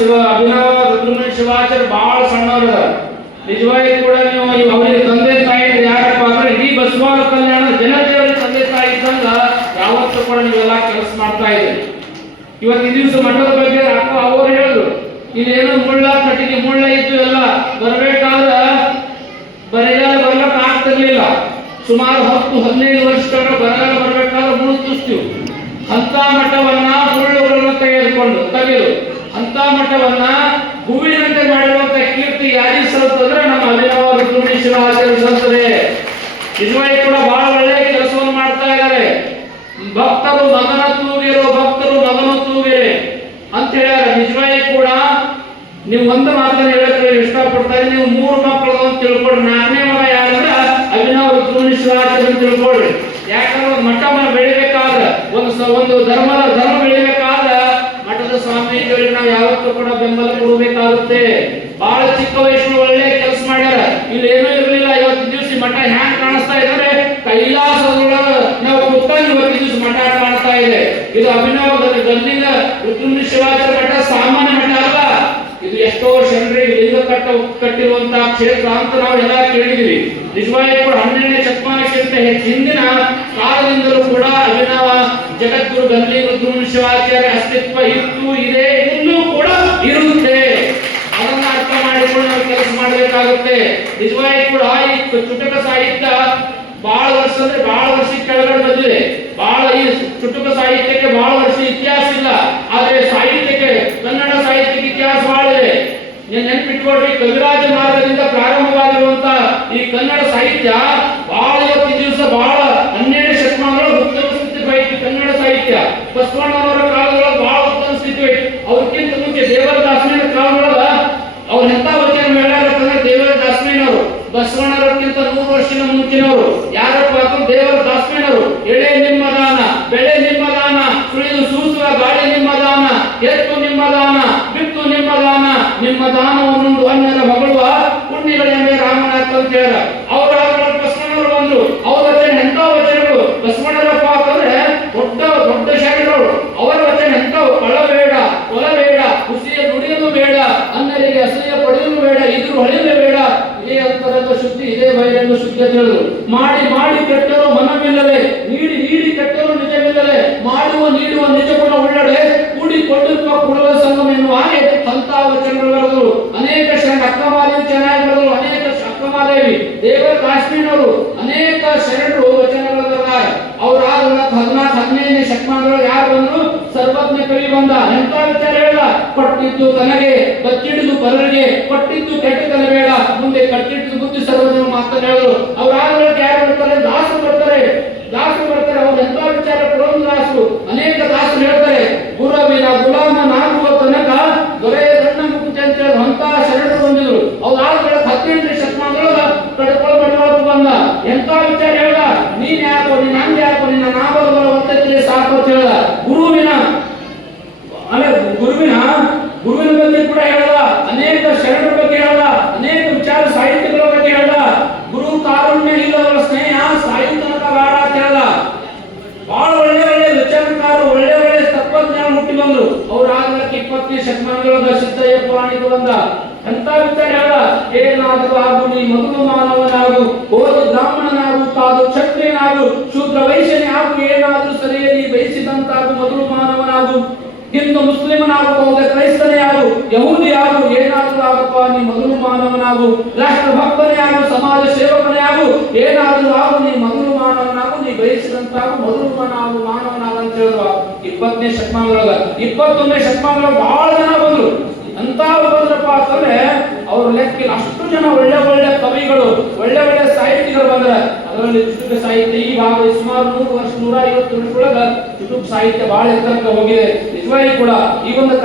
ಶಿವ ಅಭಿನವ ರುದ್ರಮಣ ಶಿವಾಚಾರ್ಯ ಬಹಳ ಸಣ್ಣವರು. ನಿಜವಾಗಿ ಕೂಡ ನೀವು ಅವರಿಗೆ ತಂದೆ ತಾಯಿ ಯಾರಪ್ಪ ಅಂದ್ರೆ ಇಡೀ ಬಸವಾರ ಕಲ್ಯಾಣ ಜನತೆಯವರಿಗೆ ತಂದೆ ತಾಯಿ ಇದ್ದಂಗ ಯಾವತ್ತೂ ಕೂಡ ನೀವೆಲ್ಲ ಕೆಲಸ ಮಾಡ್ತಾ ಇದೆ ಇವತ್ತು ಈ ದಿವಸ ಮಠದ ಬಗ್ಗೆ ಅಕ್ಕ ಅವರು ಹೇಳಿದ್ರು. ಇಲ್ಲೇನು ಮುಳ್ಳ ಕಟ್ಟಿಗೆ ಮುಳ್ಳ ಇದ್ದು ಎಲ್ಲ ಬರಬೇಕಾದ್ರೆ ಬರಗಾಲ ಬರಲಕ್ಕ ಆಗ್ತಿರ್ಲಿಲ್ಲ. ಸುಮಾರು ಹತ್ತು, ಹದಿನೈದು ವರ್ಷಗಳ ಬರಗಾಲ ಬರಬೇಕಾದ್ರೆ ಮುಳುಗಿಸ್ತೀವಿ ಅಂತ ಮಠವನ್ನ ಮುಳ್ಳುಗಳನ್ನು ತೆಗೆದುಕೊಂಡು ತೆಗೆದು ಮಠವನ್ನ ಹೂವಿನಂತೆ ಮಾಡಿರುವಂತ ಕೀರ್ತಿ ಯಾರಿಗೆ ಸಲ್ಲುತ್ತಂದ್ರೆ ನಮ್ಮ ಅಭಿನವ ರುದ್ರೇಶ್ವರ ಆಚಾರ್ಯ ಸಲ್ತದೆ ನಿಜವಾಗಿ ಕೂಡ ಬಹಳ ಒಳ್ಳೆ ಕೆಲಸವನ್ನು ಮಾಡ್ತಾ ಇದ್ದಾರೆ. ಭಕ್ತರು ಮಗನ ತೂಗಿರೋ, ಭಕ್ತರು ಮಗನ ತೂಗಿರೆ ಅಂತ ಹೇಳ್ಯಾರ. ನಿಜವಾಗಿ ಕೂಡ ನೀವು ಒಂದು ಮಾತನ್ನ ಹೇಳಕ್ಕೆ ಇಷ್ಟಪಡ್ತಾ ಇದ್ದೀವಿ ನೀವು ಮೂರು ಮಕ್ಕಳು ಅಂತ ತಿಳ್ಕೊಡ್ರಿ ನಾಲ್ಕನೇ ಮಗ ಯಾರಂದ್ರೆ ಅಭಿನವ ರುದ್ರೇಶ್ವರಾಚಾರ್ಯ ಅಂತ ತಿಳ್ಕೊಳ್ರಿ. ಯಾಕಂದ್ರೆ ಮಠ ಮ- ಬೆಳಿಬೇಕಾದ್ರೆ, ಒಂದು ಒಂದು ಧರ್ಮದ ಧರ್ಮ ಬೆಳಿಬೇಕಾದ್ರೆ ಮಠದ ಸ್ವಾಮೀಜಿಯವರಿಗೆ ನಾವು ಯಾವತ್ತೂ ಕೂಡ ಬೆಂಬಲ ಕೊಡಬೇಕಾಗುತ್ತೆ. ಬಹಳ ಚಿಕ್ಕ ವಯಸ್ಸಿನ ಒಳ್ಳೆ ಕೆಲಸ ಮಾಡ್ಯಾರ. ಇಲ್ಲಿ ಏನೂ ಇರಲಿಲ್ಲ. ಇವತ್ತು ದಿವಸ ಮಠ ಹ್ಯಾಂಗ್ ಕಾಣಿಸ್ತಾ ಇದ್ರೆ? ಕೈಲಾಸದೊಳ ನಾವು ಕೂತ್ಕೊಂಡು ಇವತ್ತು ದಿವಸ ಮಠ ಕಾಣಿಸ್ತಾ ಇದೆ. ಇದು ಅಭಿನವ ಬಂದಿಲ್ಲ. ಗಲ್ಲಿನ ಶಿವಾಚಾರ ಮಠ ಸಾಮಾನ್ಯ ಮಠ ಅಲ್ಲ. ಇದು ಎಷ್ಟೋ ಜನರಿಗೆ ಲಿಂಗ ಕಟ್ಟ ಕಟ್ಟಿರುವಂತಹ ಕ್ಷೇತ್ರ ಅಂತ ನಾವೆಲ್ಲ ಕೇಳಿದ್ವಿ. ನಿಜವಾಗಿ ಕೂಡ ಹನ್ನೆರಡನೇ ಶತಮಾನಕ್ಕಿಂತ ಹೆಚ್ಚು ಹಿಂದಿನ ಕಾಲದಿಂದಲೂ ಕೂಡ ಅಭಿನವ ಜಗದ್ಗುರು ಗಲ್ಲಿ ರುದ್ರಮುನಿ ಶಿವಾಚಾರ್ಯ ಮಾಡಿಕೊಂಡು ಕೆಲಸ ಮಾಡಬೇಕಾಗುತ್ತೆ. ನಿಜವಾಗಿ ಕೂಡ ಚುಟಕ ಸಾಹಿತ್ಯ ಬಹಳ ವರ್ಷ ಅಂದ್ರೆ ಬಹಳ ವರ್ಷ ಕೆಳಗಡೆ ಬಂದಿದೆ. ಬಹಳ ಈ ಚುಟುಕ ಸಾಹಿತ್ಯಕ್ಕೆ ಬಹಳ ವರ್ಷ ಇತಿಹಾಸ ಇಲ್ಲ. ಆದ್ರೆ ಸಾಹಿತ್ಯಕ್ಕೆ, ಕನ್ನಡ ಸಾಹಿತ್ಯಕ್ಕೆ ಇತಿಹಾಸ ಬಹಳ ಇದೆ. ನೆನ್ಪಿಟ್ಕೊಳ್ರಿ, ಕವಿರಾಜ ಮಾರ್ಗದಿಂದ ಪ್ರಾರಂಭವಾಗಿರುವಂತ ಈ ಕನ್ನಡ ಸಾಹಿತ್ಯ ಬಹಳ ಇವತ್ತು ದಿವಸ ಬಹಳ ಹನ್ನೆರಡು ಶತಮಾನದೊಳಗೆ ಉತ್ತಮ ಸ್ಥಿತಿ ಹೋಯ್ತು ಕನ್ನಡ ಸಾಹಿತ್ಯ ಬಸವಣ್ಣನವರ ಕಾಲದೊಳಗೆ ಬಹಳ ಉತ್ತಮ ಸ್ಥಿತಿ ಹೋಯ್ತು ಅವ್ರಕ್ಕಿಂತ ಮುಂಚೆ ದೇವರ ದಾಸನ ಕಾಲದೊಳಗ ಅವ್ರ ಎಂತ ವಚನ ಹೇಳಾರಂತಂದ್ರೆ ದೇವರ ದಾಸಮೇನವರು ಬಸವಣ್ಣರಕ್ಕಿಂತ ನೂರು ಮುಂಚಿನವರು ಯಾರಪ್ಪ ದೇವರ ದಾಸಮೇನವರು ಎಳೆ ನಿಮ್ಮ ದಾನ, ಬೆಳೆ ನಿಮ್ಮ ದಾನ ಸುಳಿದು ಸೂಸುವ ಗಾಳಿ ನಿಮ್ಮ ದಾನ, ಎತ್ತು ನಿಮ್ಮ ದಾನ, ಬಿತ್ತು ನಿಮ್ಮ ದಾನ, ನಿಮ್ಮ ದಾನವನ್ನು ಅನ್ಯರ ಮಗಳುವ ಪುಣ್ಯಗಳೆಂಬೆ ರಾಮನಾಥ ಅಂತ ಹೇಳ ಅವ್ರ ಬಸವಣ್ಣವರು ಬಂದ್ರು ಅವರ ವಚನ ಎಂತ ವಚನಗಳು? ಬಸವಣ್ಣರಪ್ಪ ಅಂತಂದ್ರೆ ದೊಡ್ಡ ದೊಡ್ಡ ಶಾಲೆಗಳು ಅವರ ವಚನ ಎಂತವು ಕೊಲ ಬೇಡ ಖುಷಿಯ ದುಡಿಯಲು ಬೇಡ ಅನ್ನರಿಗೆ ಅಸಹ್ಯ ಪಡೆಯಲು ಬೇಡ ಇದ್ರು ಹೊಳೆಯಲು ಬೇಡ. ಇದೇ ಅಂತರದ ಶುದ್ಧಿ ಇದೇ ಬಹಿರಂಗ ಶುದ್ಧಿ ಅಂತ ಹೇಳಿದ್ರು ಮಾಡಿ ಮಾಡಿ ಕೆಟ್ಟರು ಮನವಿಲ್ಲದೆ ನೀಡಿ ನೀಡಿ ಕೆಟ್ಟರು ನಿಜವಿಲ್ಲದೆ ಮಾಡುವ, ನೀಡುವ ನಿಜ ಗುಣ ಉಳ್ಳಡೆ ಕೂಡಿಕೊಂಡಿರುವ ಕುಡಲ ಸಂಗಮ ಎನ್ನುವ ಹಾಗೆ ಅಂತ ವಚನಗಳು ಅನೇಕ ಶರಣ ಅಕ್ಕಮಾದೇವಿ ಚೆನ್ನಾಗಿ ಅನೇಕ ಅಕ್ಕಮಾದೇವಿ ದೇವರ ಕಾಶ್ಮೀರವರು ಅನೇಕ ಶರಣರು ವಚನಗಳು ಬರೆದಾರೆ ಅವ್ರ ಹದಿನಾಲ್ಕು, ಹದಿನೈದನೇ ಶತಮಾನದೊಳಗೆ ಯಾರು ಬಂದ್ರು? ಸರ್ವಜ್ಞ ಕವಿ ಬಂದ ಎಂತ ವಿಚಾರ ಹೇಳ ಕೊಟ್ಟಿದ್ದು ತನಗೆ ಕಚ್ಚಿಡಿದು ಪರರಿಗೆ ಕೊಟ್ಟಿದ್ದು ಕೆಟ್ಟತನ ಬೇಡ. ಮುಂದೆ ಕಟ್ಟಿದ್ದು ಬುದ್ಧಿ ಸರ್ವಜ್ಞ ಮಾತನ್ನು ಹೇಳಿದ್ರು ಅವ್ರ ಆದೊಳಗೆ ಯಾರು ಬರ್ತಾರೆ ದಾಸು ಬರ್ತಾರೆ ದಾಸು ಬರ್ತಾರೆ ಅವ್ರು ಎಂತ ವಿಚಾರ ದಾಸು ಅನೇಕ ದಾಸರು ಹೇಳ್ತಾರೆ, ಗುರುವಿನ ಗುಲಾಮನಾಗುವ ತನಕ ದೊರೆಯ ಸಣ್ಣ ಮುಖ್ಯ ಅಂತ ಹೇಳಿ ಅಂತ ಶರಣರು ಬಂದಿದ್ರು. ಅವ್ರು ಆದೊಳಗೆ ಹದಿನೆಂಟನೇ ಶತಮಾನದೊಳಗ ಕಡ್ಕೊಳ ಬಂದ. ಎಂತ ವಿಚಾರ ಹೇಳ ನೀನ್ ಯಾಕೋ, ನೀನ್ ಹಂಗ ಯಾಕೋ, ನಿನ್ನ ನಾವು ಸಾಕು ಅಂತ ಹೇಳ್ದ ಗುರುವಿನ ಆಮೇಲೆ ಗುರುವಿನ ಗುರುವಿನ ಬಗ್ಗೆ ಕೂಡ ಹೇಳ್ದ ಅನೇಕ ಶರಣರ ಬಗ್ಗೆ ಹೇಳ್ದ ಅನೇಕ ವಿಚಾರ ಸಾಹಿತ್ಯಗಳ ಬಗ್ಗೆ ಹೇಳ್ದ ಗುರು ಕಾರುಣ್ಯ ಇಲ್ಲವರ ಸ್ನೇಹ ಸಾಹಿತ್ಯನಕ ಬೇಡ ಅಂತ ಹೇಳ್ದ ಬಹಳ ಒಳ್ಳೆ ಒಳ್ಳೆ ವಿಚಾರಕಾರರು ಒಳ್ಳೆ ಒಳ್ಳೆ ತತ್ವಜ್ಞಾನ ಬಂದ್ರು ಅವ್ರ ಆದ್ಮೇಲೆ ಇಪ್ಪತ್ತನೇ ಶತಮಾನದೊಳಗ ಸಿದ್ದಯ್ಯ ಪುರಾಣಿಕ ಬಂದ ಎಂತ ವಿಚಾರ ಹೇಳ. ಏನಾದರೂ ಆಗು ನೀ ಮೊದಲು ಮಾನವನಾಗು ಓದು ಬ್ರಾಹ್ಮಣನಾಗು, ಕಾದು ಕ್ಷತ್ರಿಯನಾಗು, ಶೂದ್ರ ವೈಶ್ಯನೇ ಆಗು, ಏನಾದರೂ ಸರಿಯಲ್ಲಿ ಬಯಸಿದಂತಾಗು ಮಾನವನಾಗು ಹಿಂದೂ ಮುಸ್ಲಿಮನಾಗಬಹುದು ಕ್ರೈಸ್ತನೇ ಆಗು, ಯಹೂದಿ ಆಗು, ಏನಾದರೂ ಆಗಪ್ಪ, ನೀ ಮೊದಲು ಮಾನವನಾಗು ರಾಷ್ಟ್ರ ಭಕ್ತನೇ ಆಗು, ಸಮಾಜ ಸೇವಕನೇ ಆಗು, ಏನಾದರೂ ಆಗು, ನೀ ಮೊದಲು ಮಾನವನಾಗು, ನೀ ಬಯಸಿದಂತಾಗು ಮೊದಲು ಮಾನವ ಮಾನವನಾಗ ಅಂತ ಹೇಳಿದ್ರು. ಇಪ್ಪತ್ತನೇ ಶತಮಾನದೊಳಗ. ಇಪ್ಪತ್ತೊಂದನೇ ಶತಮಾನದೊಳಗ ಬಹಳ ಜನ ಬಂದ್ರು. ಅಂತ ಬಂದ್ರಪ್ಪ ಅಂತಂದ್ರೆ, ಅವ್ರ ಲೆಕ್ಕಿಲ್ಲ. ಅಷ್ಟು ಜನ ಒಳ್ಳೆ ಒಳ್ಳೆ ಕವಿಗಳು, ಒಳ್ಳೆ ಒಳ್ಳೆ ಸಾಹಿತಿಗಳು ಬಂದ್ರೆ ಅದರಲ್ಲಿ ಸಾಹಿತ್ಯ ಈ ಭಾಗ ಸುಮಾರು ನೂರು ವರ್ಷ ನೂರ ಐವತ್ತು ವರ್ಷದೊಳಗ ಸಾಹಿತ್ಯ ಬಹಳ ಎತ್ತರಕ್ಕೆ ಹೋಗಿದೆ. ನಿಜವಾಗಿ ಕೂಡ ಈ ಒಂದು